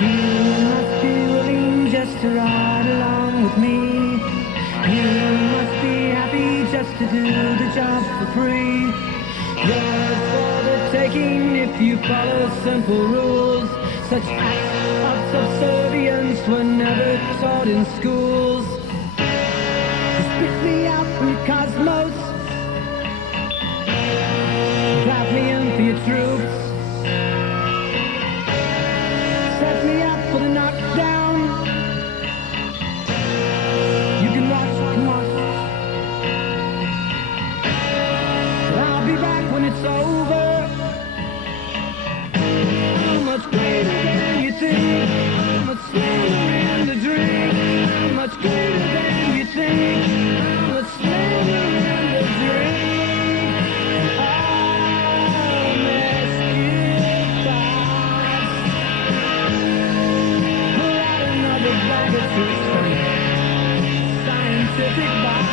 You must be willing just to ride along with me. You must be happy just to do the job for free. Yours for the taking if you follow simple rules. Such acts of subservience were never taught in schools. Spit me out from cosmos, drive me in for your troops, set me up for the knockdown. You can watch, come on. I'll be back when it's over. I'm much greater than you think. I'm much smaller in the drink. I'm much greater than you think. I'm much smaller in the drink. I'll mess you fast. Pull out another bag of tricks from your scientific box.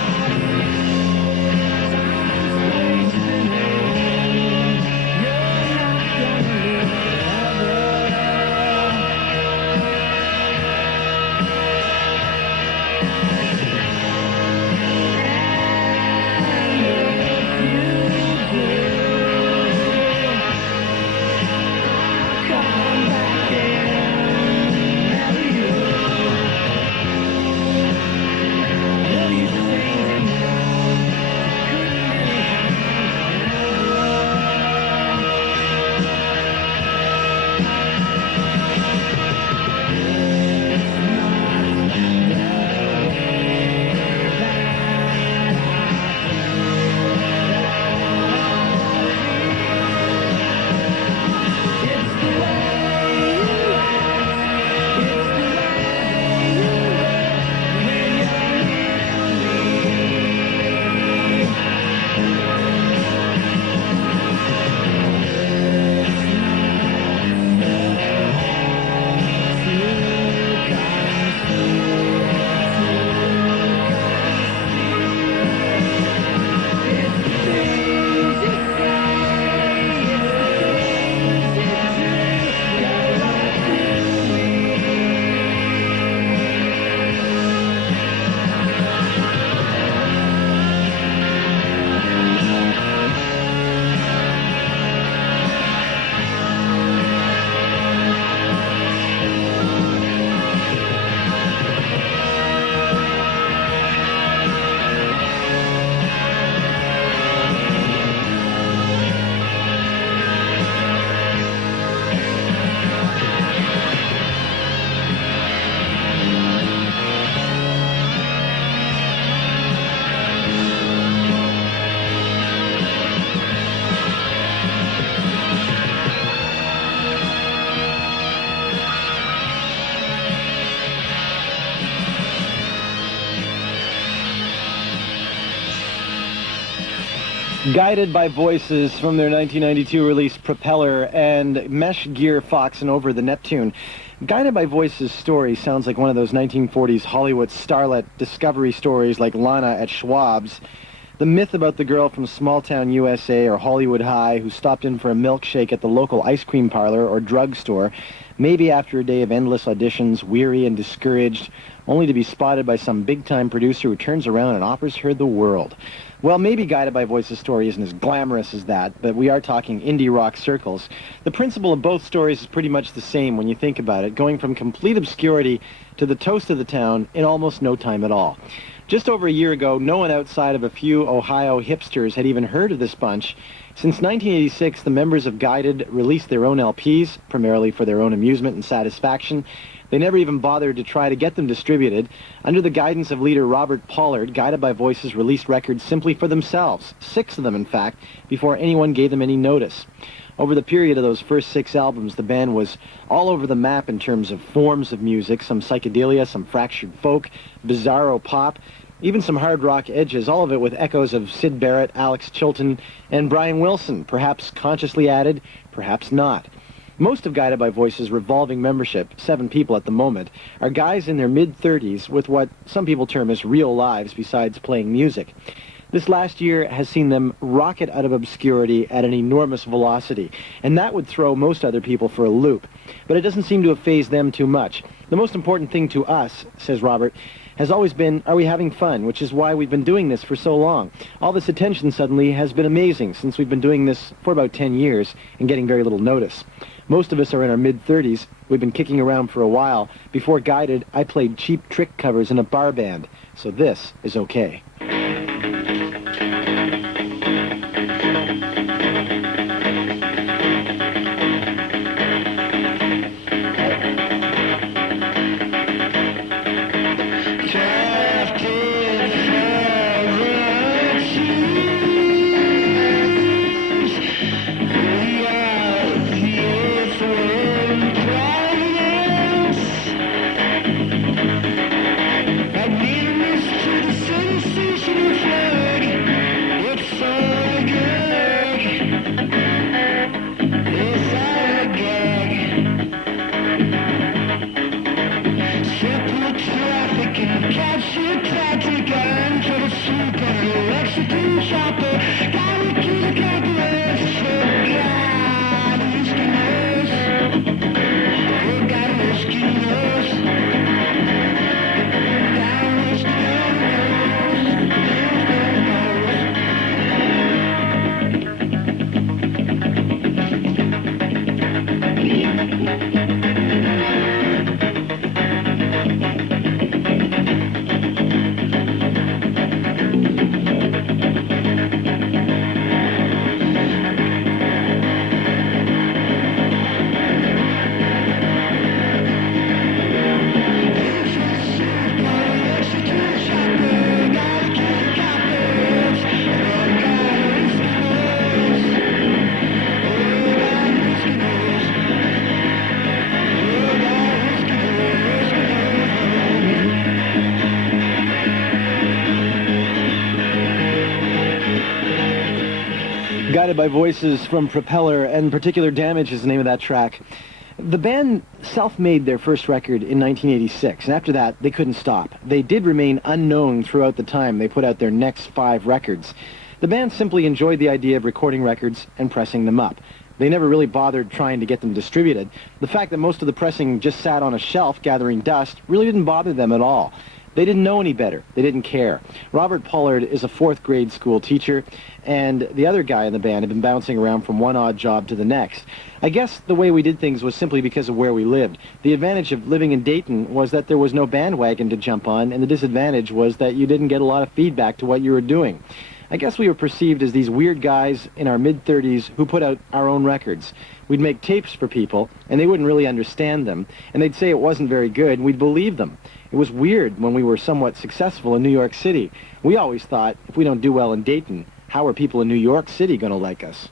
Guided by Voices from their 1992 release Propeller and Mesh Gear Fox and Over the Neptune. Guided by Voices' story sounds like one of those 1940s Hollywood starlet discovery stories like Lana at Schwab's. The myth about the girl from small-town USA or Hollywood High who stopped in for a milkshake at the local ice cream parlor or drugstore, maybe after a day of endless auditions, weary and discouraged, only to be spotted by some big-time producer who turns around and offers her the world. Well, maybe Guided by Voices' story isn't as glamorous as that, but we are talking indie rock circles. The principle of both stories is pretty much the same when you think about it, going from complete obscurity to the toast of the town in almost no time at all. Just over a year ago, no one outside of a few Ohio hipsters had even heard of this bunch. Since 1986, the members of Guided released their own LPs, primarily for their own amusement and satisfaction. They never even bothered to try to get them distributed. Under the guidance of leader Robert Pollard, Guided by Voices released records simply for themselves, 6 of them in fact, before anyone gave them any notice. Over the period of those first 6 albums, the band was all over the map in terms of forms of music, some psychedelia, some fractured folk, bizarro pop, even some hard rock edges, all of it with echoes of Syd Barrett, Alex Chilton, and Brian Wilson, perhaps consciously added, perhaps not. Most of Guided by Voices' revolving membership, 7 people at the moment, are guys in their mid-30s with what some people term as real lives besides playing music. This last year has seen them rocket out of obscurity at an enormous velocity, and that would throw most other people for a loop. But it doesn't seem to have fazed them too much. The most important thing to us, says Robert, has always been, are we having fun, which is why we've been doing this for so long. All this attention suddenly has been amazing since we've been doing this for about 10 years and getting very little notice. Most of us are in our mid-30s. We've been kicking around for a while. Before Guided, I played cheap trick covers in a bar band, so this is okay. Guided by Voices from Propeller, and Particular Damage is the name of that track. The band self-made their first record in 1986, and after that, they couldn't stop. They did remain unknown throughout the time they put out their next 5 records. The band simply enjoyed the idea of recording records and pressing them up. They never really bothered trying to get them distributed. The fact that most of the pressing just sat on a shelf gathering dust really didn't bother them at all. They didn't know any better. They didn't care. Robert Pollard is a 4th grade school teacher, and the other guy in the band had been bouncing around from one odd job to the next. I guess the way we did things was simply because of where we lived. The advantage of living in Dayton was that there was no bandwagon to jump on, and the disadvantage was that you didn't get a lot of feedback to what you were doing. I guess we were perceived as these weird guys in our mid-30s who put out our own records. We'd make tapes for people, and they wouldn't really understand them, and they'd say it wasn't very good, and we'd believe them. It was weird when we were somewhat successful in New York City. We always thought, if we don't do well in Dayton, how are people in New York City going to like us?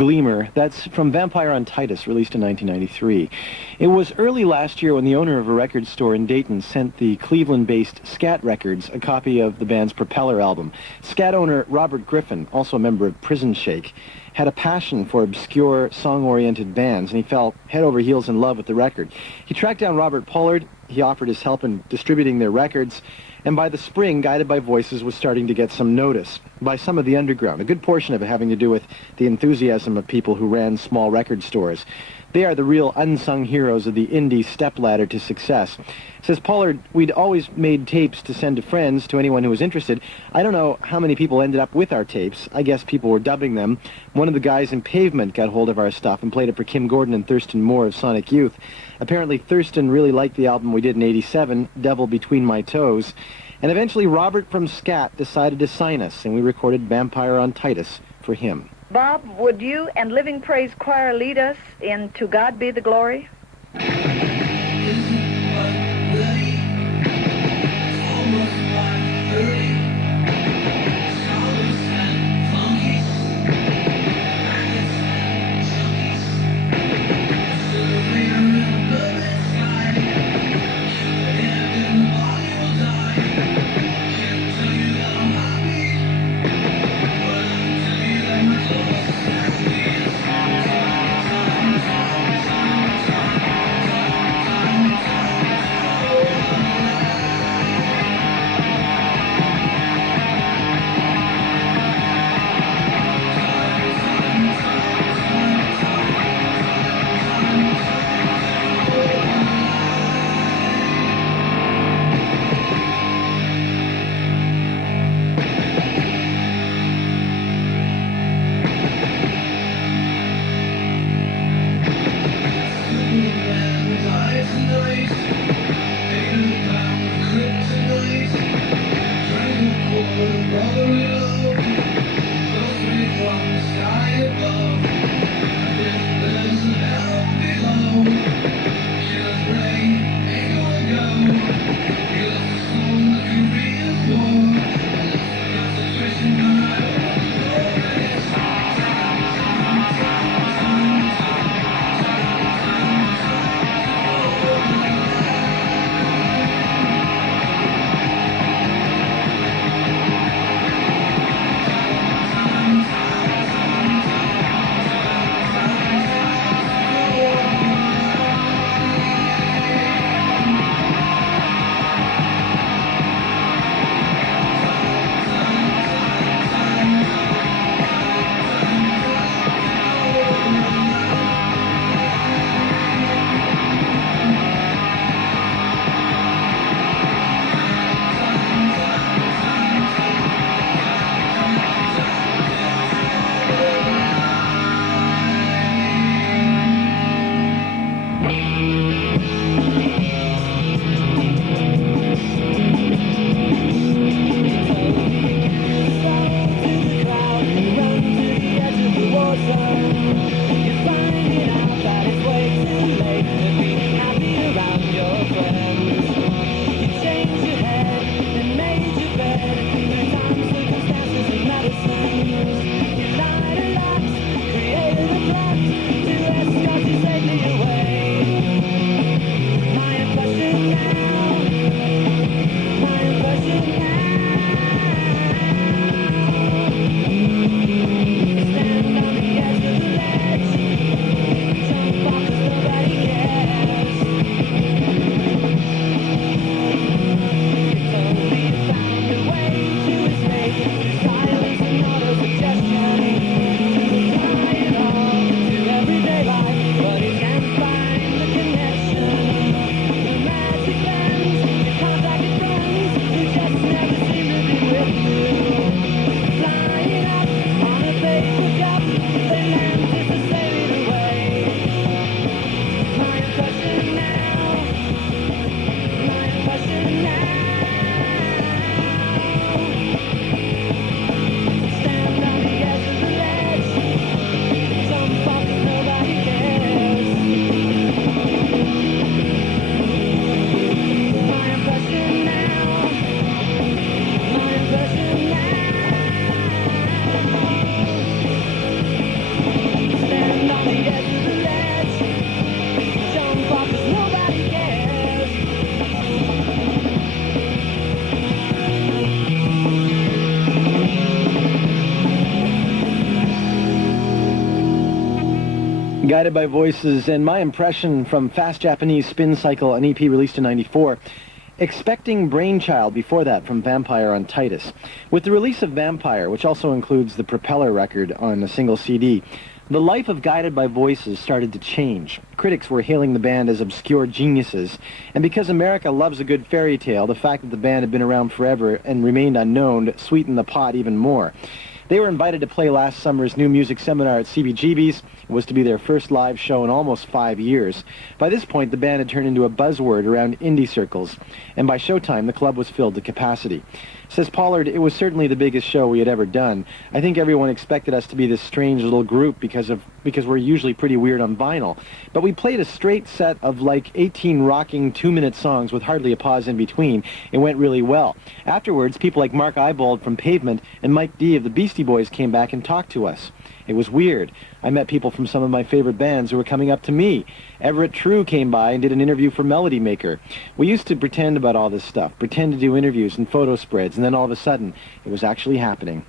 Gleamer. That's from Vampire on Titus, released in 1993. It was early last year when the owner of a record store in Dayton sent the Cleveland-based Scat Records a copy of the band's Propeller album. Scat owner Robert Griffin, also a member of Prison Shake, had a passion for obscure, song-oriented bands, and he fell head over heels in love with the record. He tracked down Robert Pollard. He offered his help in distributing their records, and by the spring, Guided by Voices was starting to get some notice by some of the underground, a good portion of it having to do with the enthusiasm of people who ran small record stores. They are the real unsung heroes of the indie stepladder to success. Says Pollard, we'd always made tapes to send to friends, to anyone who was interested. I don't know how many people ended up with our tapes. I guess people were dubbing them. One of the guys in Pavement got hold of our stuff and played it for Kim Gordon and Thurston Moore of Sonic Youth. Apparently Thurston really liked the album we did in '87, Devil Between My Toes. And eventually Robert from Scat decided to sign us, and we recorded Vampire on Titus for him. Bob, would you and Living Praise Choir lead us in To God Be the Glory? Guided by Voices, and my impression from Fast Japanese Spin Cycle, an EP released in '94. Expecting Brainchild before that from Vampire on Titus. With the release of Vampire, which also includes the Propeller record on a single CD, the life of Guided by Voices started to change. Critics were hailing the band as obscure geniuses, and because America loves a good fairy tale, the fact that the band had been around forever and remained unknown sweetened the pot even more. They were invited to play last summer's new music seminar at CBGB's. It was to be their first live show in almost 5 years. By this point, the band had turned into a buzzword around indie circles, and by showtime, the club was filled to capacity. Says Pollard, it was certainly the biggest show we had ever done. I think everyone expected us to be this strange little group because we're usually pretty weird on vinyl. But we played a straight set of like 18 rocking 2-minute songs with hardly a pause in between. It went really well. Afterwards, people like Mark Eybold from Pavement and Mike D of the Beastie Boys came back and talked to us. It was weird. I met people from some of my favorite bands who were coming up to me. Everett True came by and did an interview for Melody Maker. We used to pretend about all this stuff, pretend to do interviews and photo spreads, and then all of a sudden, it was actually happening.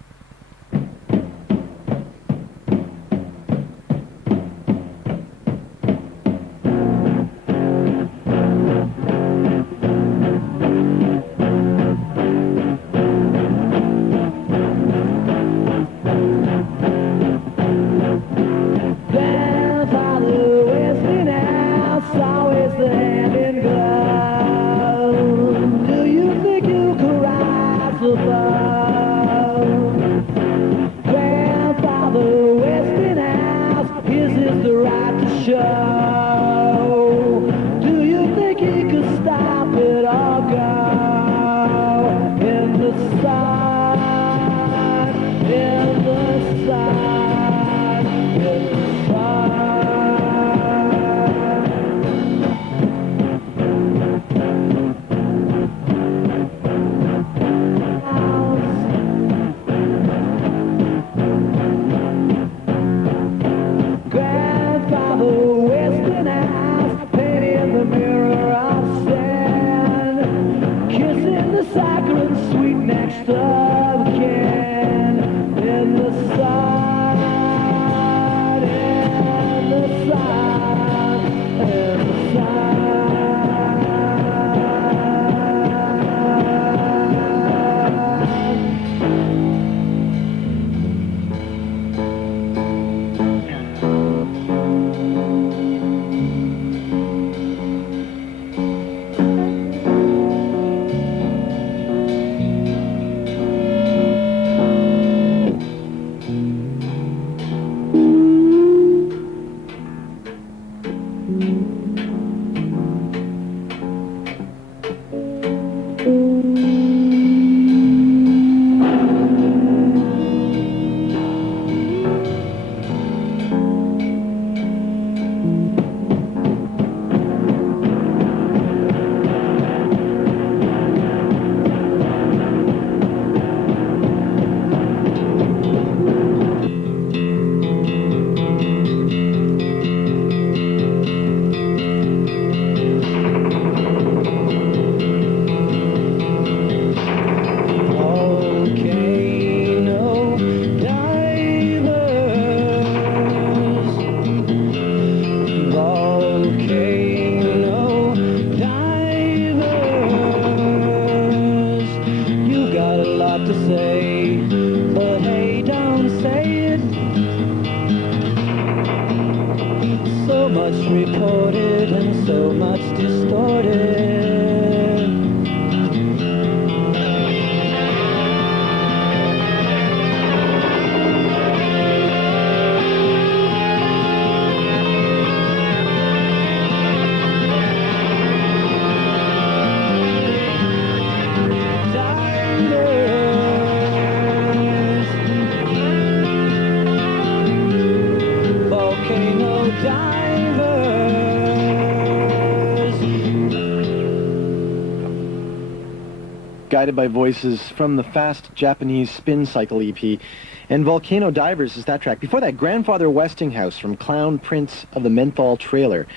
Guided by Voices from the Fast Japanese Spin Cycle EP. And Volcano Divers is that track. Before that, Grandfather Westinghouse from Clown Prince of the Menthol Trailer.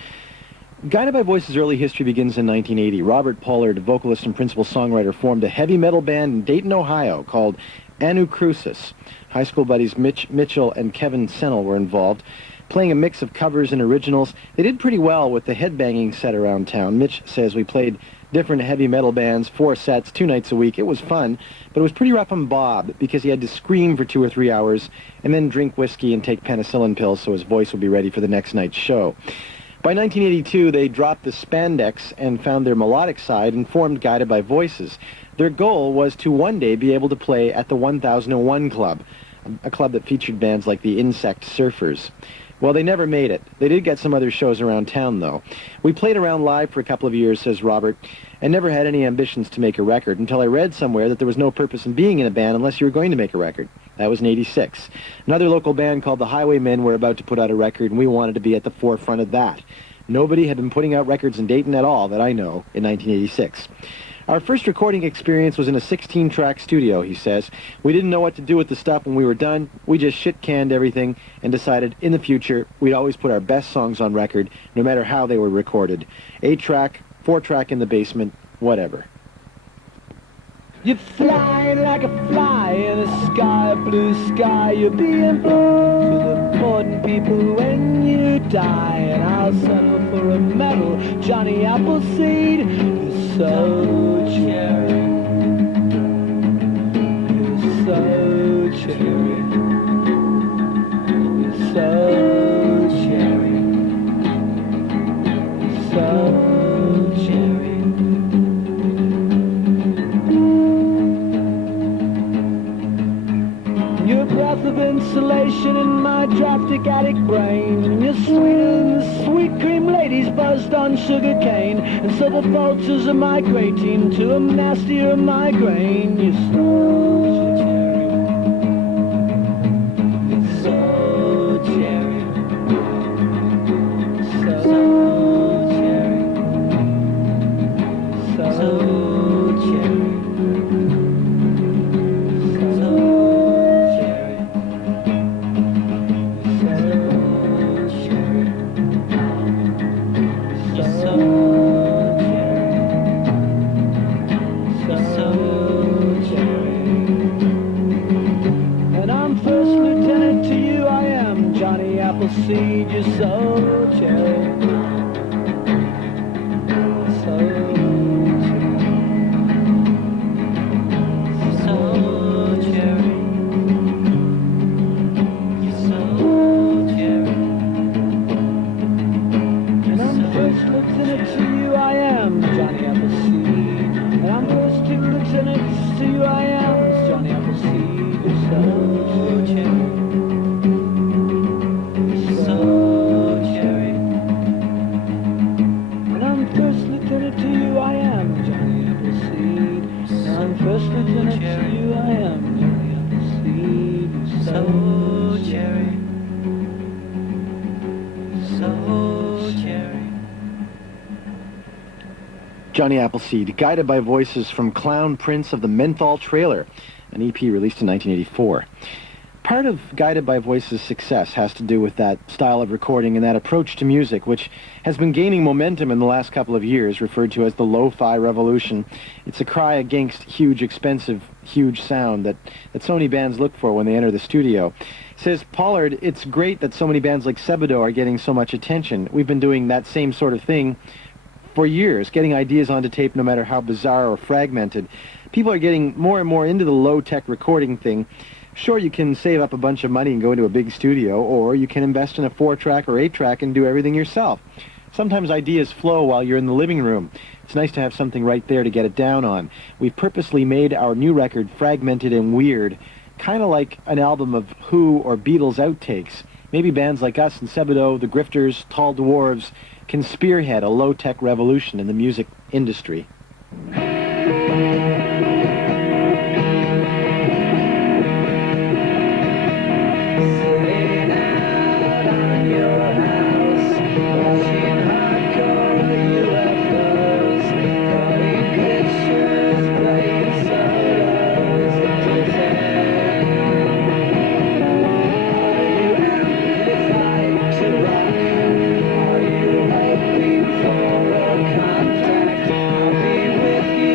Guided by Voices' early history begins in 1980. Robert Pollard, vocalist and principal songwriter, formed a heavy metal band in Dayton, Ohio called Anu Crucis. High school buddies Mitch Mitchell and Kevin Sennell were involved. playing a mix of covers and originals. They did pretty well with the headbanging set around town. Mitch says we played different heavy metal bands, 4 sets, 2 nights a week. It was fun, but it was pretty rough on Bob because he had to scream for 2 or 3 hours and then drink whiskey and take penicillin pills so his voice would be ready for the next night's show. By 1982, they dropped the spandex and found their melodic side and formed Guided by Voices. Their goal was to one day be able to play at the 1001 Club, a club that featured bands like the Insect Surfers. Well, they never made it. They did get some other shows around town, though. We played around live for a couple of years, says Robert, and never had any ambitions to make a record until I read somewhere that there was no purpose in being in a band unless you were going to make a record. That was in '86. Another local band called the Highwaymen were about to put out a record, and we wanted to be at the forefront of that. Nobody had been putting out records in Dayton at all that I know in 1986. Our first recording experience was in a 16-track studio, he says. We didn't know what to do with the stuff when we were done. We just shit-canned everything and decided in the future we'd always put our best songs on record, no matter how they were recorded. 8-track, 4-track in the basement, whatever. You're flying like a fly in a sky, blue sky. You're being born to the important people when you die. And I'll settle for a medal, Johnny Appleseed. You're so cherry. You're so cherry. You're so cherry. You're so cherry. You're a breath of insulation in my draftic attic brain. And you're sweeter than the sweet cream ladies buzzed on sugar cane. And so the vultures are migrating to a nastier migraine. You're so cherry. You're so cherry. So cherry. So cherry. Seed, you're so cherry, so cherry, you're so cherry. And I'm first lieutenant to you, I am Johnny Appleseed. And I'm first lieutenant to you, I am Johnny Appleseed. You're so cherry. First lieutenant to you, I am Johnny Appleseed. So cherry, so cherry. Johnny Appleseed, Guided by Voices from Clown Prince of the Menthol Trailer, an EP released in 1984. Part of Guided by Voices' success has to do with that style of recording and that approach to music, which has been gaining momentum in the last couple of years, referred to as the lo-fi revolution. It's a cry against huge, expensive, huge sound that Sony bands look for when they enter the studio. Says Pollard, it's great that so many bands like Sebadoh are getting so much attention. We've been doing that same sort of thing for years, getting ideas onto tape no matter how bizarre or fragmented. People are getting more and more into the low-tech recording thing. Sure, you can save up a bunch of money and go into a big studio, or you can invest in a 4-track or 8-track and do everything yourself. Sometimes ideas flow while you're in the living room. It's nice to have something right there to get it down on. We've purposely made our new record fragmented and weird, kind of like an album of Who or Beatles outtakes. Maybe bands like us and Sebadoh, the Grifters, Tall Dwarves can spearhead a low-tech revolution in the music industry. Are you hoping for a contact? I'll be with you.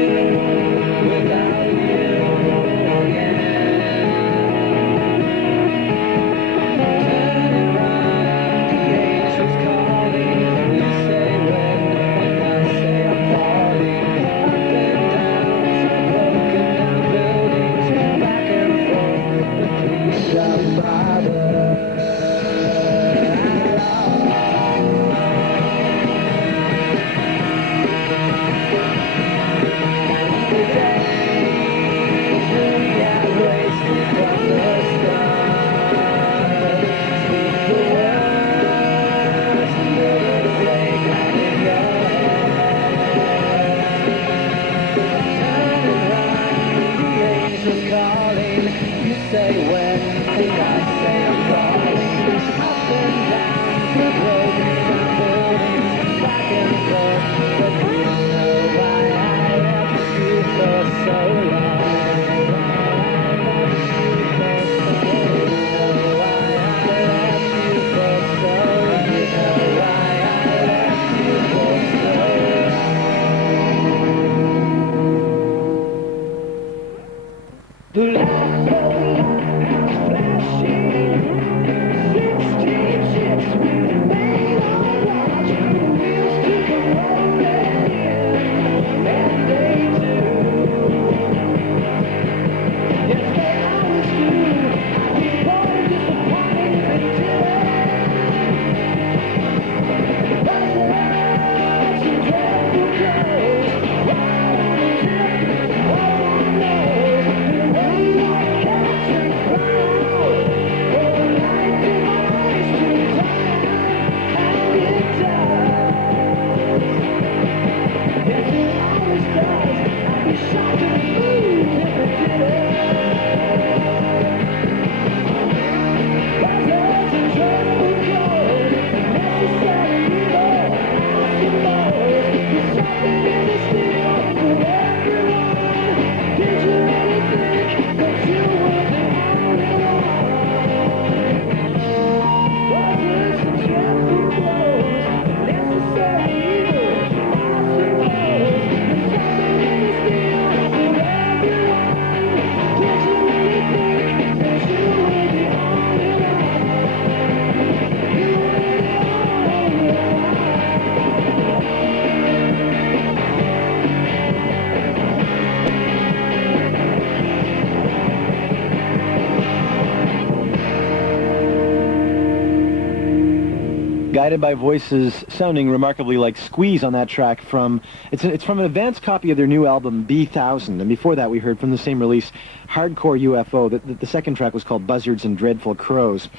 Guided by Voices, sounding remarkably like Squeeze on that track from, it's from an advanced copy of their new album, B1000, and before that we heard from the same release, Hardcore UFO. The second track was called Buzzards and Dreadful Crows.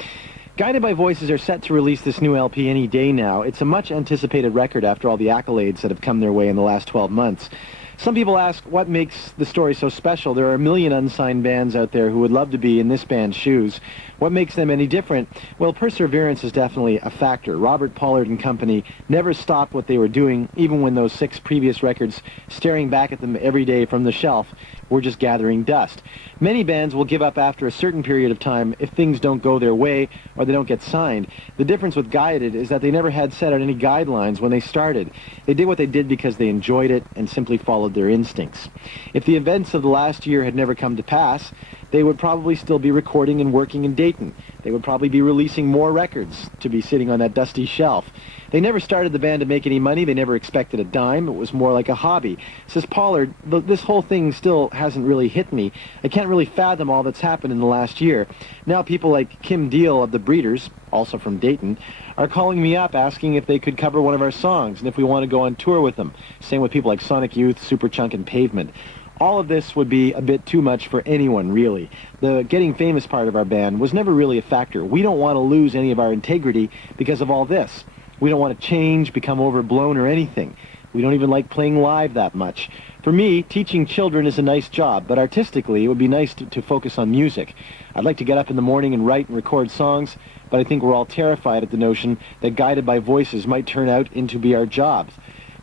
Guided by Voices are set to release this new LP any day now. It's a much anticipated record after all the accolades that have come their way in the last 12 months. Some people ask what makes the story so special. There are a million unsigned bands out there who would love to be in this band's shoes. What makes them any different? Well, perseverance is definitely a factor. Robert Pollard and company never stopped what they were doing, even when those 6 previous records, staring back at them every day from the shelf, were just gathering dust. Many bands will give up after a certain period of time if things don't go their way or they don't get signed. The difference with Guided is that they never had set out any guidelines when they started. They did what they did because they enjoyed it and simply followed their instincts. If the events of the last year had never come to pass, they would probably still be recording and working in Dayton. They would probably be releasing more records to be sitting on that dusty shelf. They never started the band to make any money. They never expected a dime. It was more like a hobby. Says Pollard, this whole thing still hasn't really hit me. I can't really fathom all that's happened in the last year. Now people like Kim Deal of the Breeders, also from Dayton, are calling me up asking if they could cover one of our songs and if we want to go on tour with them. Same with people like Sonic Youth, Superchunk, and Pavement. All of this would be a bit too much for anyone, really. The getting famous part of our band was never really a factor. We don't want to lose any of our integrity because of all this. We don't want to change, become overblown, or anything. We don't even like playing live that much. For me, teaching children is a nice job, but artistically, it would be nice to focus on music. I'd like to get up in the morning and write and record songs, but I think we're all terrified at the notion that Guided by Voices might turn out into be our jobs.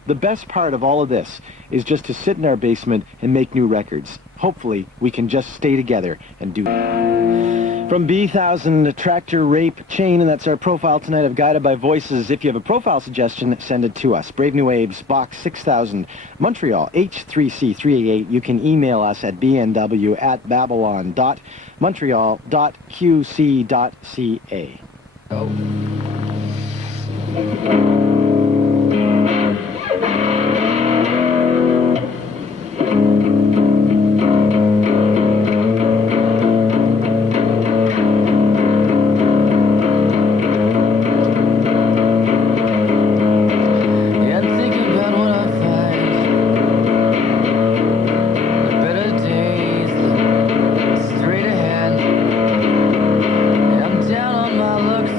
The best part of all of this is just to sit in our basement and make new records. Hopefully, we can just stay together and do that. From B1000, Tractor Rape Chain, and that's our profile tonight of Guided by Voices. If you have a profile suggestion, send it to us. Brave New Waves, Box 6000, Montreal, H3C388. You can email us at bnw@babylon.montreal.qc.ca.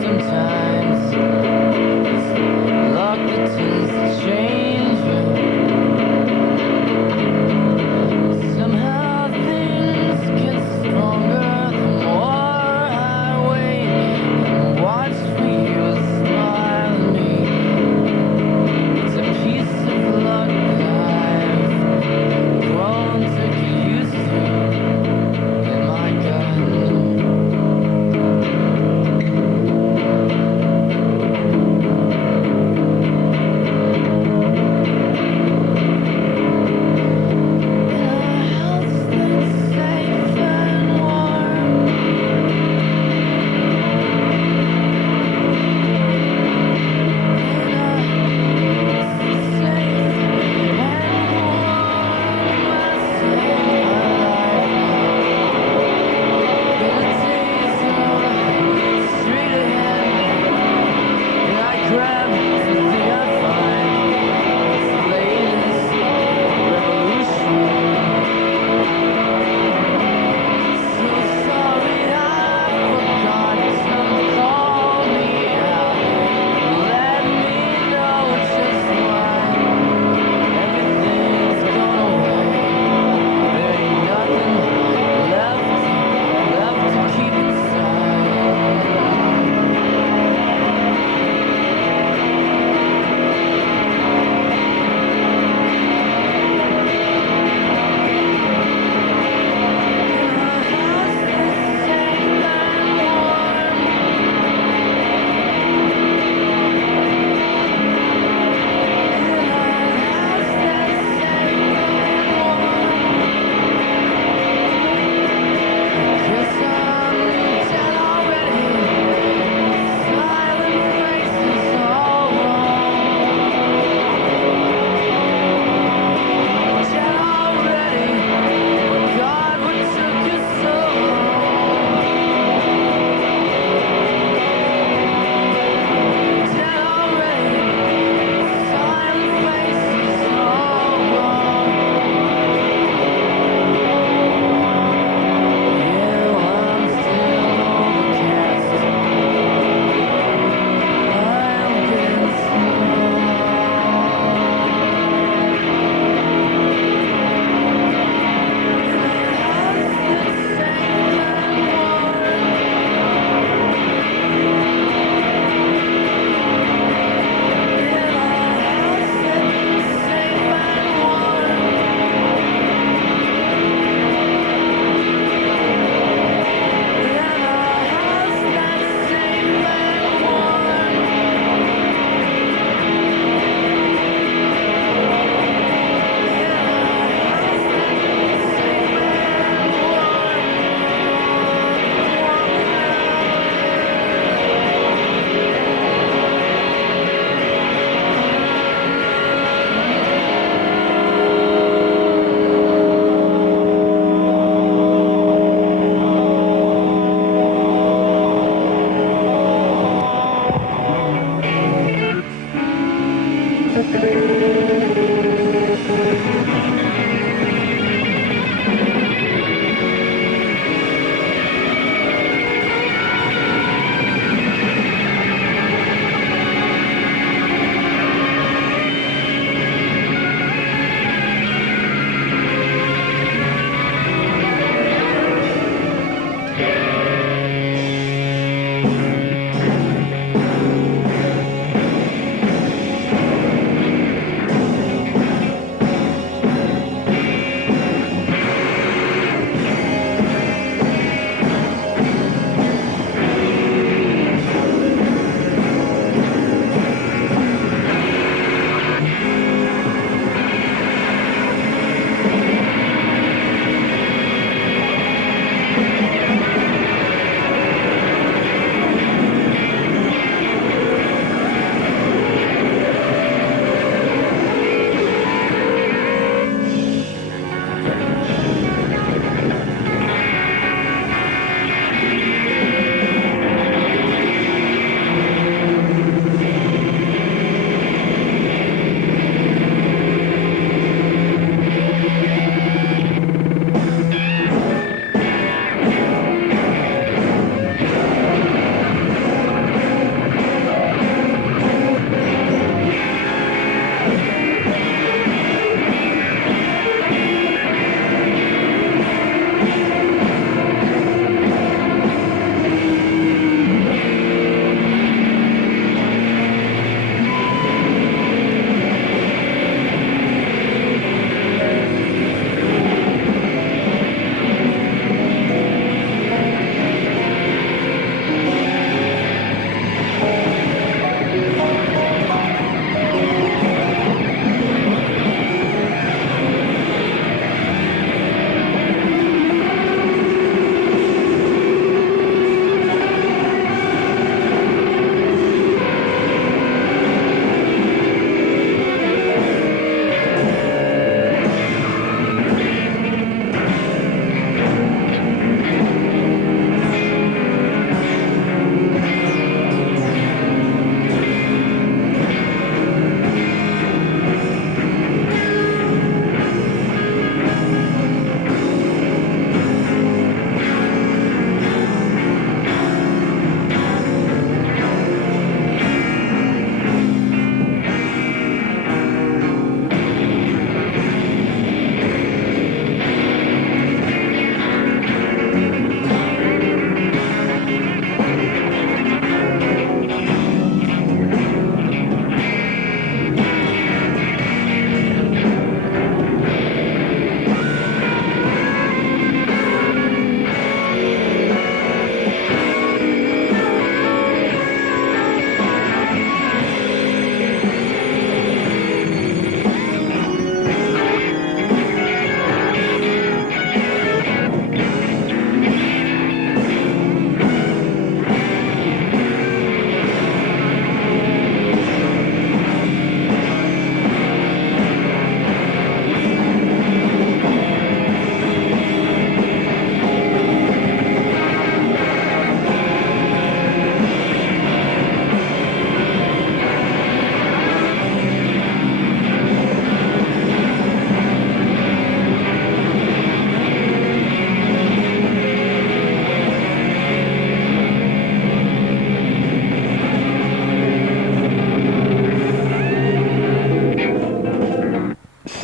Sometimes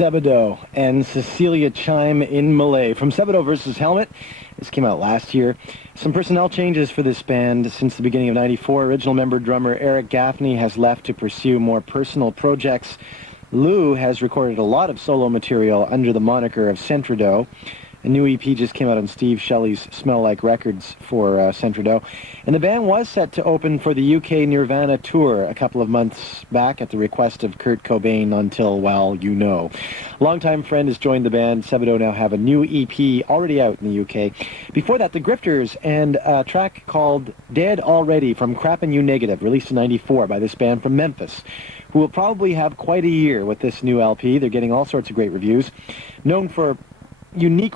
Sebadoh and Cecilia Chime in Malay. From Sebadoh versus Helmet, this came out last year. Some personnel changes for this band since the beginning of '94. Original member drummer Eric Gaffney has left to pursue more personal projects. Lou has recorded a lot of solo material under the moniker of Centradoh. A new EP just came out on Steve Shelley's Smell Like Records for Centradoh. And the band was set to open for the UK Nirvana tour a couple of months back at the request of Kurt Cobain until, well, you know. Longtime friend has joined the band. Sebadoh now have a new EP already out in the UK. Before that, the Grifters and a track called Dead Already from Crappin' You Negative, released in '94 by this band from Memphis, who will probably have quite a year with this new LP. They're getting all sorts of great reviews. Known for unique